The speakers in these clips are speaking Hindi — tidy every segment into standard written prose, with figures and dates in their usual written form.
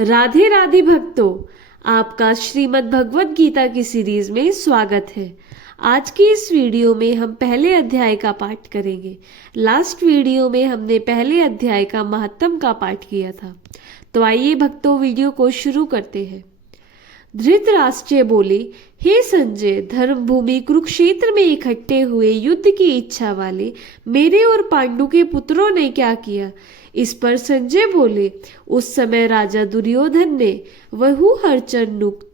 राधे राधे भक्तों, आपका श्रीमद् भगवत गीता की सीरीज में स्वागत है। आज की इस वीडियो में हम पहले अध्याय का पाठ करेंगे। लास्ट वीडियो में हमने पहले अध्याय का महत्तम का पाठ किया था। तो आइए भक्तों, वीडियो को शुरू करते हैं। धृतराष्ट्र बोले, हे संजय, धर्मभूमि कुरुक्षेत्र में इकट्ठे हुए युद्ध की इच्छा वाले मेरे और पांडु के पुत्रों ने क्या किया? इस पर संजय बोले, उस समय राजा दुर्योधन ने वहु हर्षोन्मुक्त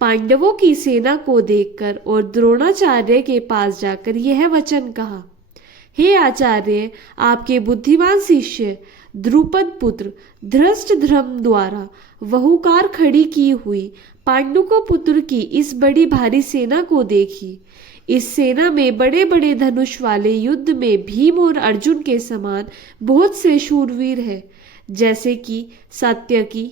पांडवों की सेना को देखकर और द्रोणाचार्य के पास जाकर यह वचन कहा, हे आचार्य, आपके बुद्धिमान शिष्य द्रुपद पुत्र धृष्टद्युम्न द्वारा वहुकार खड़ी की हुई पांडु पुत्र की इस बड़ी भारी सेना को देखी। इस सेना में बड़े बड़े धनुष वाले युद्ध में भीम और अर्जुन के समान बहुत से शूरवीर हैं, जैसे कि सात्यकी,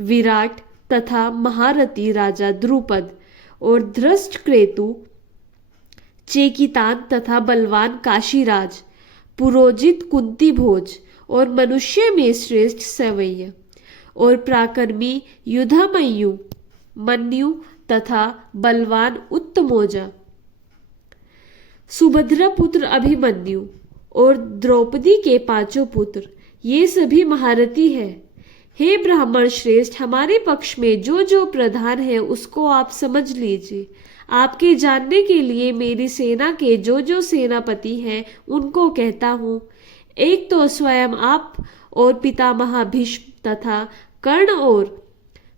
विराट तथा महारथी राजा द्रुपद और धृष्टकेतु, चेकितान तथा बलवान काशीराज, पुरोजित कुंती भोज और मनुष्य में श्रेष्ठ सवैया और पराक्रमी युधामन्यु मन्यु तथा बलवान उत्तमौजा, सुभद्रा पुत्र अभिमन्यु और द्रौपदी के पांचों पुत्र, ये सभी महारथी हैं। हे ब्राह्मण श्रेष्ठ, हमारे पक्ष में जो जो प्रधान है उसको आप समझ लीजिए। आपके जानने के लिए मेरी सेना के जो जो सेनापति हैं उनको कहता हूँ। एक तो स्वयं आप और पितामह भीष्म तथा कर्ण और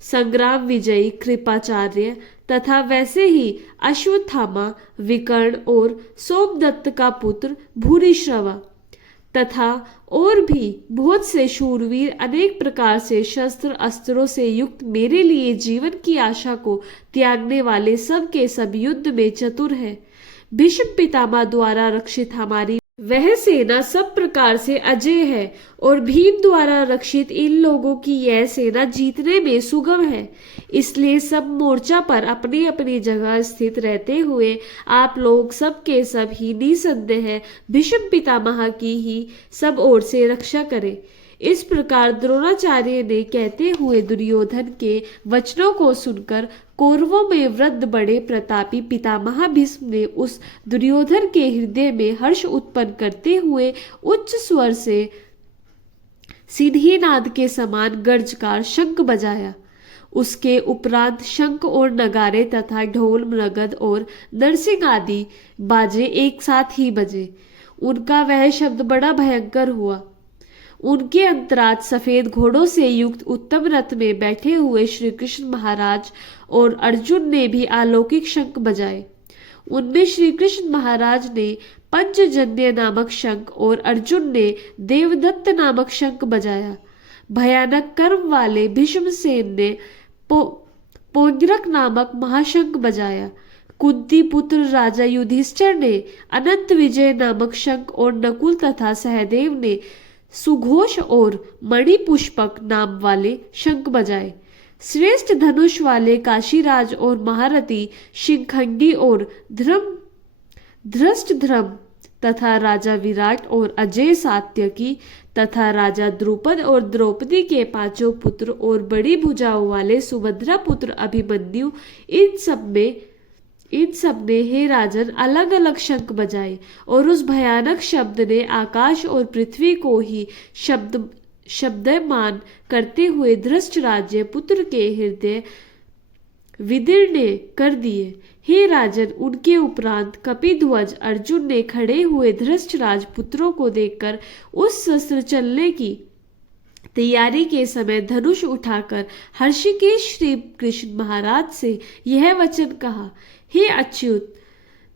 संग्राम विजयी कृपाचार्य तथा वैसे ही अश्वत्थामा, विकर्ण और सोमदत्त का पुत्र भूरिश्रवा तथा और भी बहुत से शूरवीर अनेक प्रकार से शस्त्र अस्त्रों से युक्त मेरे लिए जीवन की आशा को त्यागने वाले सब के सब युद्ध में चतुर है। भीष्म पितामह द्वारा रक्षित हमारी वह सेना सब प्रकार से अजेय है और भीम द्वारा रक्षित इन लोगों की यह सेना जीतने में सुगम है। इसलिए सब मोर्चा पर अपनी अपनी जगह स्थित रहते हुए आप लोग सब के सब ही निसंदेह भीष्म पितामह की ही सब ओर से रक्षा करें। इस प्रकार द्रोणाचार्य ने कहते हुए दुर्योधन के वचनों को सुनकर कौरवों में वृद्ध बड़े प्रतापी पितामह भीष्म ने उस दुर्योधन के हृदय में हर्ष उत्पन्न करते हुए उच्च स्वर से सिंहनाद के समान गर्जकार शंख बजाया। उसके उपरांत शंख और नगारे तथा ढोल, मृगद और नरसिंह आदि बाजे एक साथ ही बजे। उनका वह शब्द बड़ा भयंकर हुआ। उनके अंतरात सफेद घोड़ों से युक्त उत्तम रथ में बैठे हुए श्री कृष्ण महाराज और अर्जुन ने भी अलौकिक शंख बजाए। उनमें श्री कृष्ण महाराज ने पंचजन्य नामक शंख और अर्जुन ने देवदत्त नामक शंख बजाया। भयानक कर्म वाले भीष्मसेन ने पौंड्रक नामक महाशंख बजाया। कुंती पुत्र राजा युधिष्ठिर ने अनंत विजय नामक शंख और नकुल तथा सहदेव ने सुघोष और मणिपुष्पक नाम वाले शंख बजाए। श्रेष्ठ धनुष वाले काशीराज और महारथी शिखंडी और धृष्टद्युम्न तथा राजा विराट और अजय सात्यकी तथा राजा द्रुपद और द्रौपदी के पांचों पुत्र और बड़ी भुजाओं वाले सुभद्रा पुत्र अभिमन्यु, इन सब ने हे राजन अलग अलग शंख बजाए और उस भयानक शब्द ने आकाश और पृथ्वी को ही शब्दमान करते हुए धृष्टराज्य पुत्र के हृदय विदीर्ण कर दिए। हे राजन, उनके उपरांत कपिध्वज अर्जुन ने खड़े हुए धृष्टराज पुत्रों को देखकर उस शस्त्र चलने की तैयारी के समय धनुष उठाकर हर्षिकेश श्री कृष्ण महाराज से यह वचन कहा, हे अच्युत,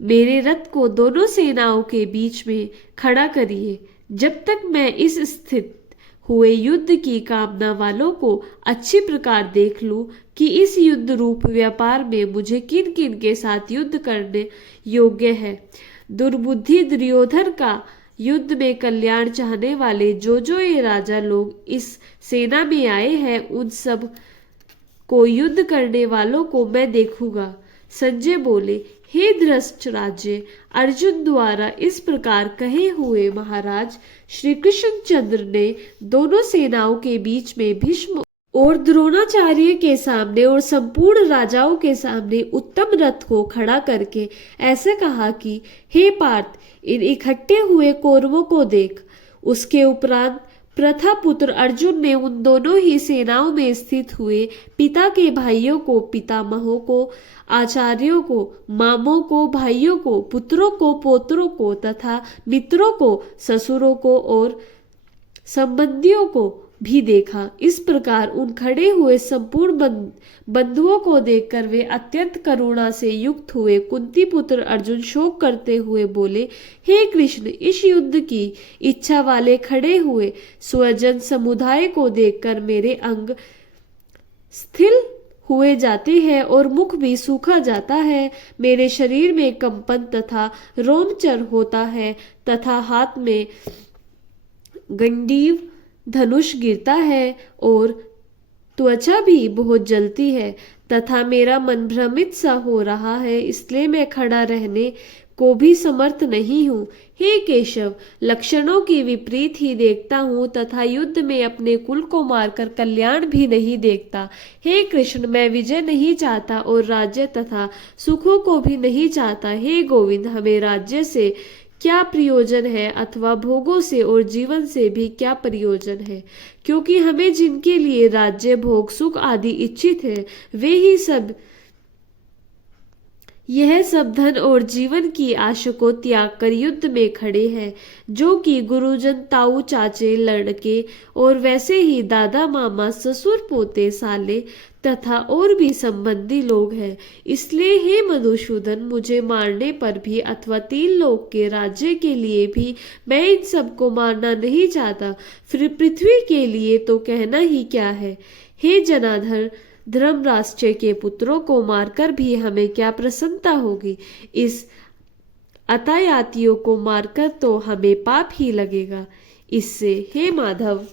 मेरे रथ को दोनों सेनाओं के बीच में खड़ा करिए, जब तक मैं इस स्थित हुए युद्ध की कामना वालों को अच्छी प्रकार देख लूं कि इस युद्ध रूप व्यापार में मुझे किन किन के साथ युद्ध करने योग्य है। दुर्बुद्धि दुर्योधन का युद्ध में कल्याण चाहने वाले जो जो ये राजा लोग इस सेना में आए हैं, उन सब को युद्ध करने वालों को मैं देखूंगा। संजय बोले, हे धृष्टराज्य, अर्जुन द्वारा इस प्रकार कहे हुए महाराज श्री कृष्णचंद्र ने दोनों सेनाओं के बीच में भीष्म और द्रोणाचार्य के सामने और संपूर्ण राजाओं के सामने उत्तम रथ को खड़ा करके ऐसे कहा कि हे पार्थ, इन इकट्ठे हुए कौरवों को देख। उसके उपरांत प्रथापुत्र अर्जुन ने उन दोनों ही सेनाओं में स्थित हुए पिता के भाइयों को, पितामहों को, आचार्यों को, मामों को, भाइयों को, पुत्रों को, पोत्रों को तथा मित्रों को, ससुरों को और संबंधियों को भी देखा। इस प्रकार उन खड़े हुए संपूर्ण बंधुओं को देखकर वे अत्यंत करुणा से युक्त हुए। कुंती पुत्र अर्जुन शोक करते हुए बोले, हे कृष्ण, इस युद्ध की इच्छा वाले खड़े हुए स्वजन समुदाय को देखकर मेरे अंग स्थिर हुए जाते हैं और मुख भी सूखा जाता है। मेरे शरीर में कंपन तथा रोमचर होता है तथा हाथ में गंडीव धनुष गिरता है और त्वचा भी बहुत जलती है तथा मेरा मन भ्रमित सा हो रहा है, इसलिए मैं खड़ा रहने को भी समर्थ नहीं हूँ। हे केशव, लक्षणों की विपरीत ही देखता हूँ तथा युद्ध में अपने कुल को मारकर कल्याण भी नहीं देखता। हे कृष्ण, मैं विजय नहीं चाहता और राज्य तथा सुखों को भी नहीं चाहता। हे गोविंद, हमें राज्य से क्या प्रयोजन है अथवा भोगों से और जीवन से भी क्या प्रयोजन है, क्योंकि हमें जिनके लिए राज्य, भोग, सुख आदि इच्छित है वे ही सब यह सब धन और जीवन की आशा को त्याग कर युद्ध में खड़े हैं, जो कि गुरुजन, ताऊ, चाचे, लड़के और वैसे ही दादा, मामा, ससुर, पोते, साले तथा और भी संबंधी लोग हैं। इसलिए हे मधुसूदन, मुझे मारने पर भी अथवा 3 लोक के राज्य के लिए भी मैं इन सबको मारना नहीं चाहता। फिर पृथ्वी के लिए तो कहना ही क्या है। हे जनार्दन, धर्मराष्ट्र के पुत्रों को मारकर भी हमें क्या प्रसन्नता होगी। इस अतायातियों को मारकर तो हमें पाप ही लगेगा। इससे हे माधव,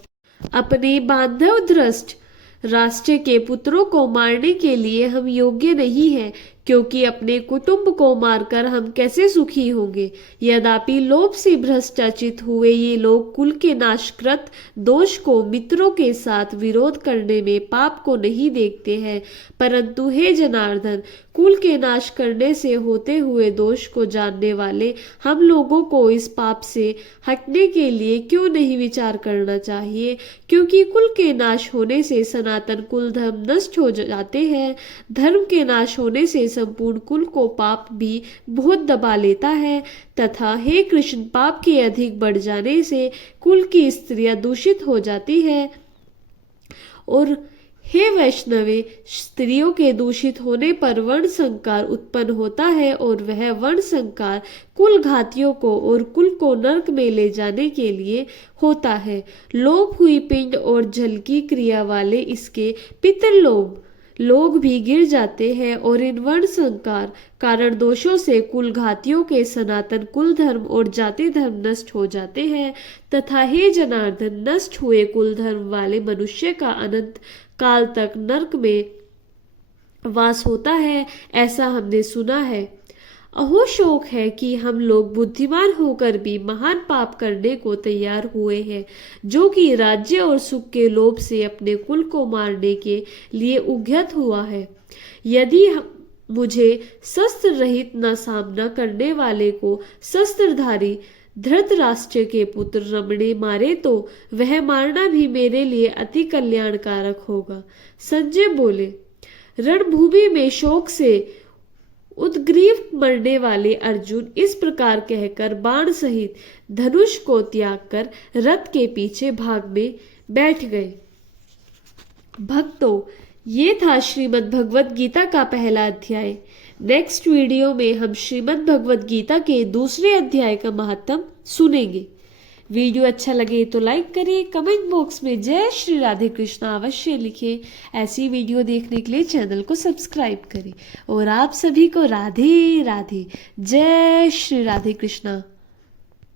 अपने बांधव दृष्ट राष्ट्र के पुत्रों को मारने के लिए हम योग्य नहीं हैं, क्योंकि अपने कुटुंब को मारकर हम कैसे सुखी होंगे। यद्यपि लोभ से भ्रष्टाचित हुए ये लोग कुल के नाशकृत दोष को मित्रों के साथ विरोध करने में पाप को नहीं देखते हैं, परंतु हे जनार्दन, कुल के नाश करने से होते हुए दोष को जानने वाले हम लोगों को इस पाप से हटने के लिए क्यों नहीं विचार करना चाहिए, क्योंकि कुल के नाश होने से सनातन कुल धर्म नष्ट हो जाते हैं। धर्म के नाश होने से संपूर्ण कुल को पाप भी बहुत दबा लेता है तथा हे कृष्ण, पाप के अधिक बढ़ जाने से कुल की स्त्रियां दूषित हो जाती है और हे वैष्णवे, स्त्रियों के दूषित होने पर वर्ण संकार उत्पन्न होता है और वह वर्ण संकार कुल घातियों को और कुल को नरक में ले जाने के लिए होता है। लोभ हुई पिंड और जल की क्रिया वाले इसके पितृलोभ लोग भी गिर जाते हैं और इन वर्ण संकार कारण दोषों से कुल घातियों के सनातन कुल धर्म और जाति धर्म नष्ट हो जाते हैं तथा हे जनार्दन, नष्ट हुए कुल धर्म वाले मनुष्य का अनंत काल तक नरक में वास होता है, ऐसा हमने सुना है। अहो शोक है कि हम लोग बुद्धिमान होकर भी महान पाप करने को तैयार हुए हैं, जो कि राज्य और सुख के लोभ से अपने कुल को मारने के लिए उद्यत हुआ है। यदि मुझे शस्त्र रहित न सामना करने वाले को शस्त्रधारी धृतराष्ट्र के पुत्र रमणे मारे तो वह मारना भी मेरे लिए अति कल्याणकारक होगा। संजय बोले, रणभूमि में शोक से उद्ग्रीव मरने वाले अर्जुन इस प्रकार कहकर बाण सहित धनुष को त्याग कर रथ के पीछे भाग में बैठ गए। भक्तों, ये था श्रीमद् भगवत गीता का पहला अध्याय। नेक्स्ट वीडियो में हम श्रीमद् भगवत गीता के दूसरे अध्याय का महत्व सुनेंगे। वीडियो अच्छा लगे तो लाइक करें, कमेंट बॉक्स में जय श्री राधे कृष्ण अवश्य लिखें। ऐसी वीडियो देखने के लिए चैनल को सब्सक्राइब करें और आप सभी को राधे राधे, जय श्री राधे कृष्ण।